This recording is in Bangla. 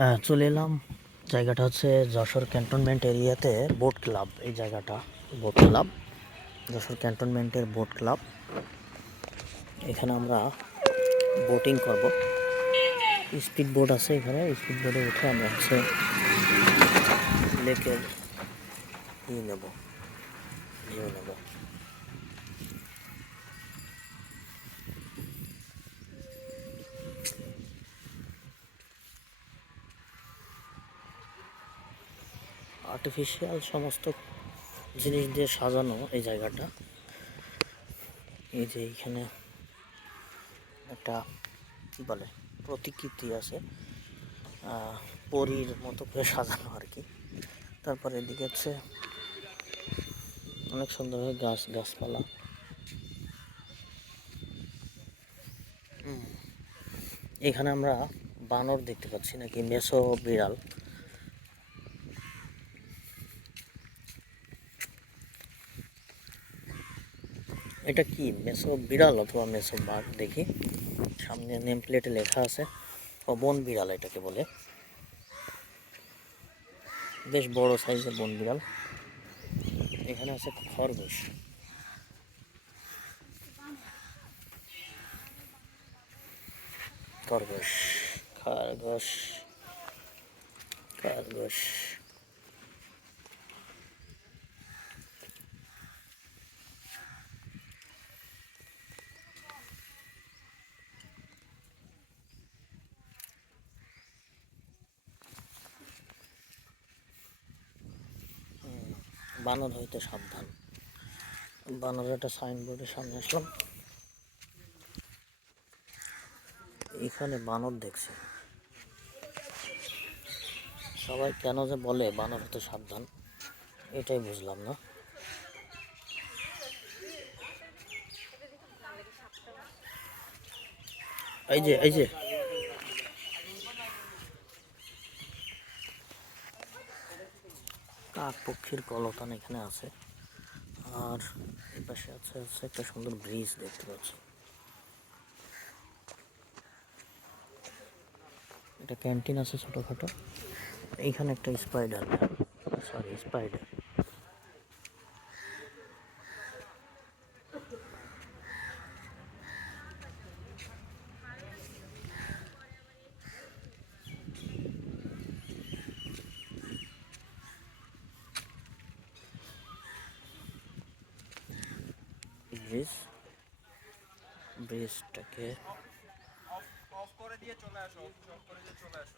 হ্যাঁ চলে এলাম। জায়গাটা হচ্ছে যশোর ক্যান্টনমেন্ট এরিয়াতে বোট ক্লাব। এই জায়গাটা, বোট ক্লাব। যশোর ক্যান্টনমেন্টের বোট ক্লাব। এখানে আমরা বোটিং করব। স্পিড বোট আছে এখানে। স্পিড বোটে উঠে আমরা হচ্ছে লেকের ইয়ে নেব। ভিউ নেব। আর্টিফিশিয়াল সমস্ত জিনিস দিয়ে সাজানো এই জায়গাটা। এই যে এইখানে একটা কি বলে, প্রতিকৃতি আছে। পরীর মতো করে সাজানো আর কি। তারপরে এদিকে হচ্ছে অনেক সুন্দরভাবে গাছ, গাছপালা। এখানে আমরা বানর দেখতে পাচ্ছি নাকি মেসো বিড়াল। এটা কি? মেসো বিড়াল অথবা মেসো বাঘ, দেখি। সামনে নেম প্লেটে লেখা আছে ও বন বিড়াল এটাকে বলে। বেশ বড় সাইজের বন বিড়াল। এখানে আছে খরগোশ। খরগোশ খরগোশ খরগোশ। বানর হইতে সাবধান। বানরের একটা সাইনবোর্ডের সামনে আসলাম। এখানে বানর দেখছি। সবাই কেন যে বলে বানর হতে সাবধান, এটাই বুঝলাম না। এই যে এই যে। কাক পক্ষীর কলতান এখানে আছে। আর এই পাশে আছে আছে একটা সুন্দর ব্রিজ দেখতে পাচ্ছি। একটা ক্যান্টিন আছে ছোটোখাটো। এইখানে একটা স্পাইডার। Sorry, spider. ব্রিজ ব্রিজটাকে অফ করে দিয়ে চলে আসো অফ করে দিয়ে চলে আসো।